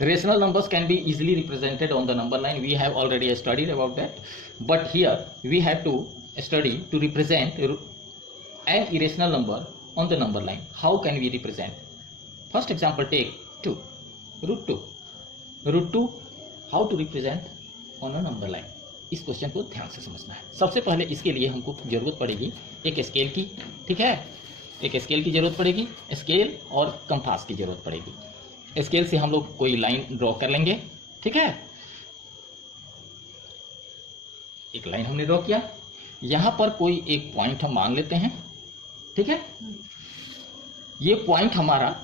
Rational numbers can be easily represented on the number line. We have already studied about that, but here we have to study to represent an irrational number on the number line. How can we represent? First example, take 2, root 2. Root 2, how to represent on a number line? इस question को ध्यान से समझना है। सबसे पहले इसके लिए हमको जरूरत पड़ेगी एक स्केल की, ठीक है, एक स्केल की जरूरत पड़ेगी, स्केल और कंपास की जरूरत पड़ेगी। स्केल से हम लोग कोई लाइन ड्रॉ कर लेंगे, ठीक है। एक लाइन हमने ड्रॉ किया, यहां पर कोई एक पॉइंट हम मान लेते हैं, ठीक है। ये पॉइंट हमारा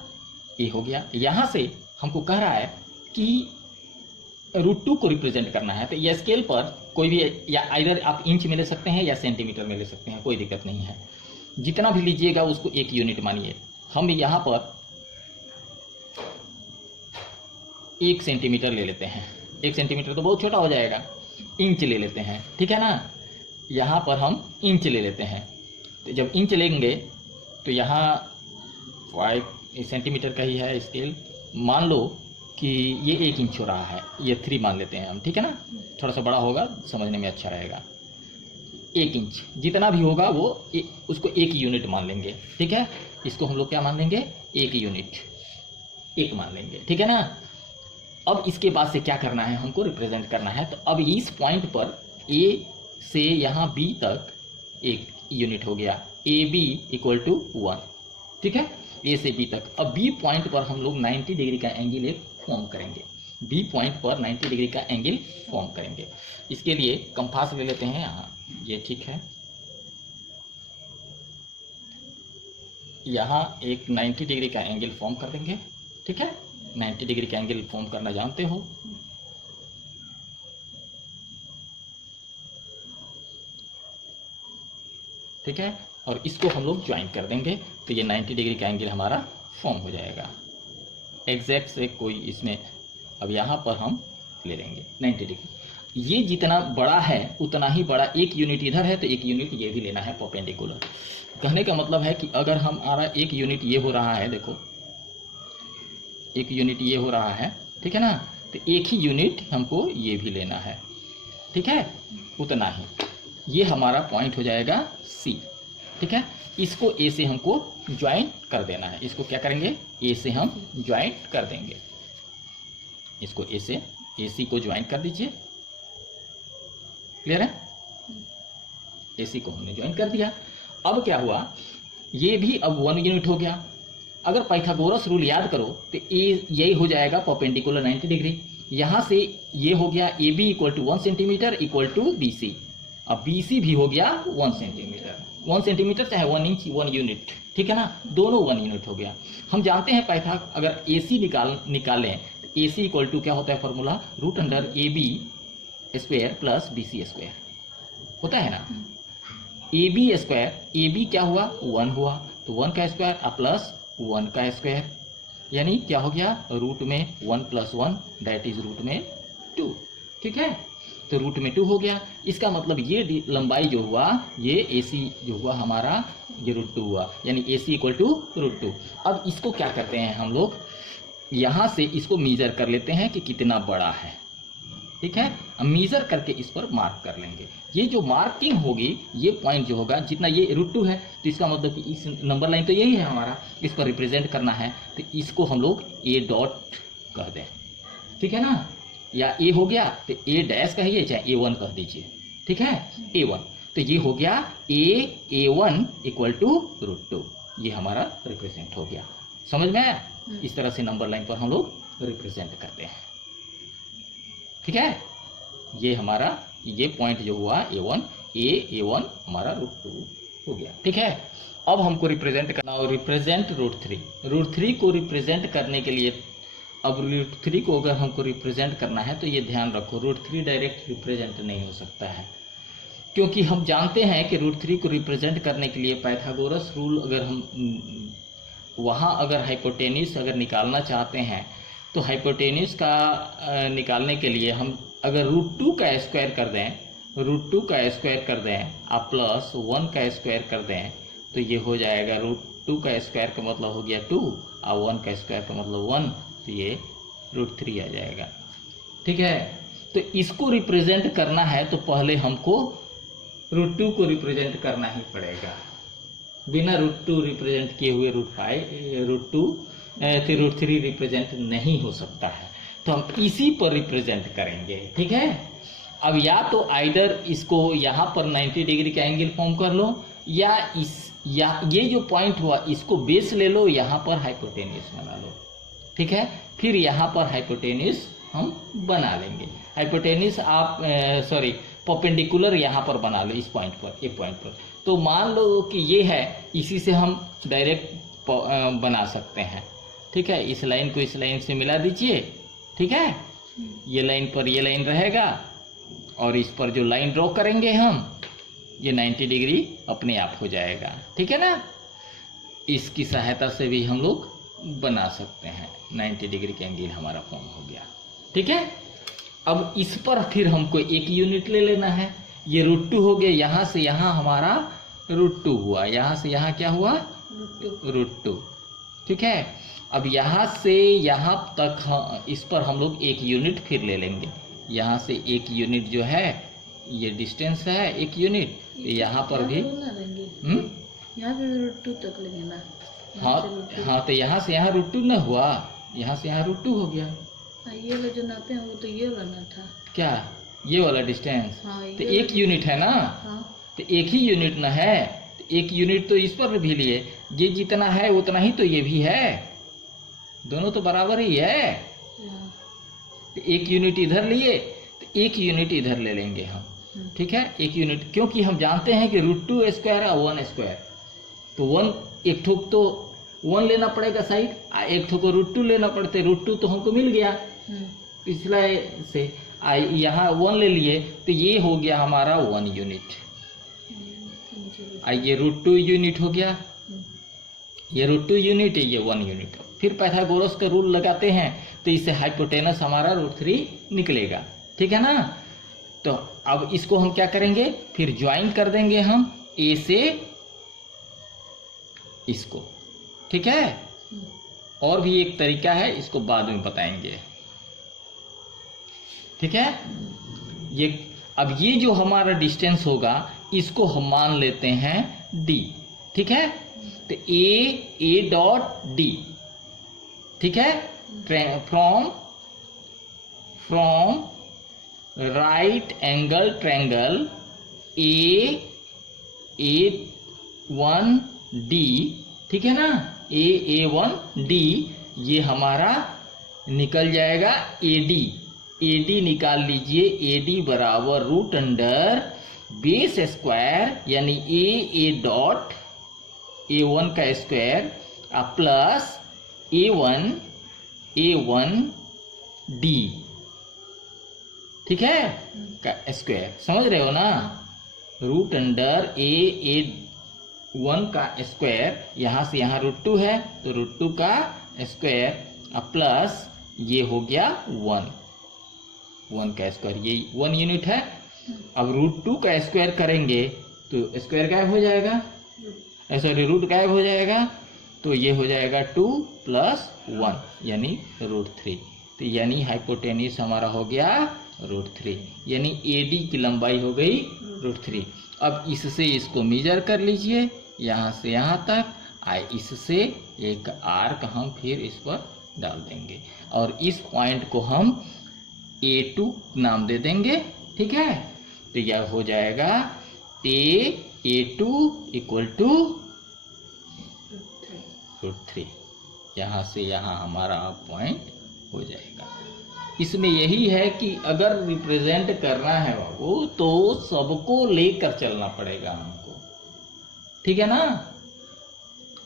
ए हो गया। यहां से हमको कह रहा है कि रूट 2 को रिप्रेजेंट करना है, तो ये स्केल पर कोई भी, या आइदर आप इंच में ले सकते हैं या सेंटीमीटर में ले सकते हैं, कोई दिक्कत नहीं है। जितना भी लीजिएगा उसको एक यूनिट मानिए। हम यहां पर 1 सेंटीमीटर ले लेते हैं। 1 सेंटीमीटर तो बहुत छोटा हो जाएगा, इंच ले लेते हैं, ठीक है ना। यहां पर हम इंच ले लेते हैं, तो जब इंच लेंगे तो यहाँ 5 सेंटीमीटर का ही है स्केल। मान लो कि ये 1 इंच हो रहा है, ये 3 मान लेते हैं हम, ठीक है ना। थोड़ा सा बड़ा होगा, समझने में अच्छा रहेगा। 1 इंच जितना भी होगा वो उसको 1 यूनिट मान लेंगे, ठीक है। इसको हम लोग क्या मान लेंगे? 1 यूनिट, 1 मान लेंगे, ठीक है ना। अब इसके बाद से क्या करना है, हमको रिप्रेजेंट करना है। तो अब इस पॉइंट पर ए से यहाँ बी तक 1 यूनिट हो गया, ए बी इक्वल टू 1, ठीक है, ए से बी तक। अब बी पॉइंट पर हम लोग 90 डिग्री का एंगल एक फॉर्म करेंगे। बी पॉइंट पर 90 डिग्री का एंगल फॉर्म करेंगे। इसके लिए कंपास ले लेते हैं यहाँ, ये ठीक है। यहाँ एक 90 डिग्री का एंगल फॉर्म कर देंगे, ठीक है। 90 डिग्री का एंगल फॉर्म करना जानते हो, ठीक है। और इसको हम लोग ज्वाइन कर देंगे, तो ये 90 डिग्री का एंगल हमारा फॉर्म हो जाएगा। एग्जैक्ट से कोई इसमें, अब यहाँ पर हम ले लेंगे 90 डिग्री। ये जितना बड़ा है उतना ही बड़ा 1 यूनिट इधर है, तो 1 यूनिट ये भी लेना है परपेंडिकुलर। कहने का मतलब है कि अगर हमारा 1 यूनिट ये हो रहा है, देखो 1 यूनिट ये हो रहा है, ठीक है ना, तो 1 ही यूनिट हमको ये भी लेना है, ठीक है, उतना ही। ये हमारा पॉइंट हो जाएगा सी, ठीक है। इसको ए से हमको ज्वाइन कर देना है। इसको क्या करेंगे? ए से हम ज्वाइन कर देंगे। इसको ए से, ए सी को ज्वाइन कर दीजिए, क्लियर है। ए सी को हमने ज्वाइन कर दिया। अब क्या हुआ, ये भी अब 1 यूनिट हो गया। अगर पाइथागोरस रूल याद करो तो ए यही हो जाएगा परपेंडिकुलर 90 डिग्री। यहां से ये हो गया A B equal to 1 centimetre equal to B C. अब बी सी भी हो गया 1 सेंटीमीटर, 1 सेंटीमीटर चाहे 1 इंच 1 यूनिट, ठीक है ना, दोनों 1 यूनिट हो गया। हम जानते हैं पाइथा, अगर ए सी निकालें तो ए सी इक्वल टू क्या होता है formula, root under A B square plus B C square होता है ना। A B square, A B क्या हुआ 1 हुआ, तो 1 का स्क्वायर प्लस 1 का स्क्वायर, यानी क्या हो गया, रूट में 1 + 1 दैट इज रूट में 2, ठीक है। तो रूट में 2 हो गया। इसका मतलब ये लंबाई जो हुआ, ये ए सी जो हुआ हमारा, ये रूट 2 हुआ, यानी ए सी इक्वल टू रूट 2। अब इसको क्या करते हैं हम लोग, यहाँ से इसको मीजर कर लेते हैं कि कितना बड़ा है, ठीक है। हम मीजर करके इस पर मार्क कर लेंगे। ये जो मार्किंग होगी, ये पॉइंट जो होगा, जितना ये रूट 2 है, तो इसका मतलब कि इस नंबर लाइन तो यही है हमारा, इस पर रिप्रेजेंट करना है, तो इसको हम लोग ए डॉट कह दें, ठीक है ना। या ए हो गया तो ए डैश कहिए, चाहे A1 कह दीजिए, ठीक है, A1। तो ये हो गया A1 इक्वल टू रूट 2, ये हमारा रिप्रेजेंट हो गया। समझ में आया? इस तरह से नंबर लाइन पर हम लोग रिप्रेजेंट करते हैं, ठीक है। ये हमारा, ये पॉइंट जो हुआ A1, A1 हमारा रूट 2 हो गया, ठीक है। अब हमको रिप्रेजेंट करना हो, रिप्रेजेंट रूट 3। रूट 3 को रिप्रेजेंट करने के लिए, अब रूट 3 को अगर हमको रिप्रेजेंट करना है तो ये ध्यान रखो, रूट 3 डायरेक्ट रिप्रेजेंट नहीं हो सकता है, क्योंकि हम जानते हैं कि रूट 3 को रिप्रेजेंट करने के लिए पाइथागोरस रूल, अगर हम वहाँ अगर हाइपोटेन्यूस अगर निकालना चाहते हैं, तो हाइपोटेन्यूस का निकालने के लिए हम अगर रूट 2 का स्क्वायर कर दें, रूट 2 का स्क्वायर कर दें आप प्लस 1 का स्क्वायर कर दें, तो ये हो जाएगा रूट 2 का स्क्वायर का मतलब हो गया 2 और 1 का स्क्वायर का मतलब 1, तो ये √3 आ जाएगा। ठीक है, तो इसको रिप्रेजेंट करना है तो पहले हमको √2 को रिप्रेजेंट करना ही पड़ेगा। बिना √2 रिप्रेजेंट किए हुए √3 रिप्रेजेंट नहीं हो सकता है, तो हम इसी पर रिप्रेजेंट करेंगे। ठीक है, अब या तो आइदर इसको यहाँ पर 90 डिग्री का एंगल फॉर्म कर लो, या ये जो पॉइंट हुआ इसको बेस ले लो, यहाँ पर हाइपोटेन्यूस बना लो। ठीक है, फिर यहाँ पर हाइपोटेन्यूस हम बना लेंगे। हाइपोटेन्यूस आप परपेंडिकुलर यहाँ पर बना लो, इस पॉइंट पर, एक पॉइंट पर। तो मान लो कि ये है, इसी से हम डायरेक्ट बना सकते हैं। ठीक है, इस लाइन को इस लाइन से मिला दीजिए। ठीक है, ये लाइन पर ये लाइन रहेगा, और इस पर जो लाइन ड्रॉ करेंगे हम, ये 90 डिग्री अपने आप हो जाएगा। ठीक है ना, इसकी सहायता से भी हम लोग बना सकते हैं। 90 डिग्री का एंगल हमारा फॉर्म हो गया। ठीक है, अब इस पर फिर हमको एक यूनिट ले लेना है। ये √2 हो गया, यहाँ से यहाँ हमारा √2 हुआ, यहाँ से यहाँ क्या हुआ, √2। ठीक है, अब यहाँ से यहाँ तक इस पर हम लोग एक यूनिट फिर ले लेंगे। यहाँ से एक यूनिट जो है, ये डिस्टेंस है एक यूनिट, तो यहाँ पर भी यहाँ पे √2 तक लेंगे ना। हाँ, तो यहाँ से यहाँ √2 न हुआ, यहाँ से यहाँ √2 हो गया। ये वाला जो नापे हैं वो तो ये वाला ना था क्या, ये वाला डिस्टेंस? हाँ, तो एक यूनिट है ना। हाँ। तो एक ही यूनिट ना है, तो एक यूनिट तो इस पर भी लिए, ये जितना है उतना ही तो ये भी है, दोनों तो बराबर ही है। तो एक यूनिट इधर लिए तो एक यूनिट इधर ले लेंगे हम। ठीक है, एक यूनिट, क्योंकि हम जानते हैं कि √2 स्क्वायर और 1 स्क्वायर, तो 1 एक ठोक तो 1 लेना पड़ेगा साइड, एक ठोक को √2 लेना पड़ते। √2 तो हमको मिल गया पिछला से, यहाँ 1 ले लिए, तो ये हो गया हमारा 1 यूनिट। ये √2 यूनिट हो गया, ये √2 यूनिट है, ये 1 यूनिट। फिर पाइथागोरस का रूल लगाते हैं, तो इससे हाइपोटेनस हमारा √3 निकलेगा। ठीक है ना, तो अब इसको हम क्या करेंगे, फिर ज्वाइन कर देंगे हम ए से इसको। ठीक है, और भी एक तरीका है, इसको बाद में बताएंगे। ठीक है, अब ये जो हमारा डिस्टेंस होगा इसको हम मान लेते हैं d। ठीक है, तो a डॉट d। ठीक है, from right angle triangle A1D। ठीक है ना, A1D, ये हमारा निकल जाएगा AD निकाल लीजिए। AD बराबर √अंडर बेस स्क्वायर, यानी A डॉट A1 का स्क्वायर प्लस A1D। ठीक है, का स्क्वायर, समझ रहे हो ना, √अंडर A1 का स्क्वायर, यहाँ से यहाँ √2 है तो √2 का स्क्वायर प्लस ये हो गया 1 का स्क्वायर, ये 1 यूनिट है। अब √2 का स्क्वायर करेंगे तो स्क्वायर गायब हो जाएगा, सॉरी रूट गायब हो जाएगा, तो ये हो जाएगा 2 + 1 यानी √3। तो यानी हाइपोटेन्यूस हमारा हो गया √3, यानी AD की लंबाई हो गई √3। अब इससे इसको मेजर कर लीजिए, यहाँ से यहाँ तक, इससे एक आर्क हम फिर इस पर डाल देंगे, और इस पॉइंट को हम A2 नाम दे देंगे। ठीक है, तो यह हो जाएगा A2 = √3। यहाँ से यहाँ हमारा पॉइंट हो जाएगा। इसमें यही है कि अगर रिप्रेजेंट करना है बाबू तो सबको लेकर चलना पड़ेगा हमको। ठीक है ना,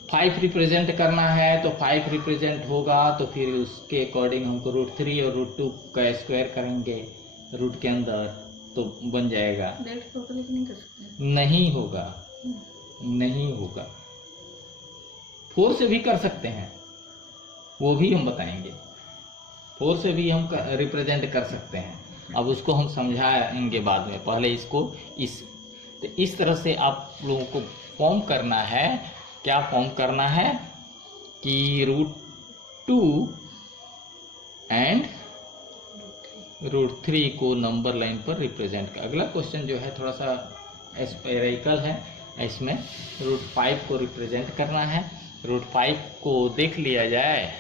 5 रिप्रेजेंट करना है तो 5 रिप्रेजेंट होगा, तो फिर उसके अकॉर्डिंग हमको √3 और √2 का स्क्वायर करेंगे रूट के अंदर, तो बन जाएगा। नहीं कर सकते? नहीं होगा, नहीं होगा। 4 से भी कर सकते हैं, वो भी हम बताएंगे। 4 से भी हम रिप्रेजेंट कर सकते हैं, अब उसको हम समझाएंगे बाद में। पहले इसको इस तरह से आप लोगों को फॉर्म करना है। क्या फॉर्म करना है कि √2 एंड √3 को नंबर लाइन पर रिप्रेजेंट कर। अगला क्वेश्चन जो है थोड़ा सा एस्पेरिकल है, इसमें √5 को रिप्रेजेंट करना है। √5 को देख लिया जाए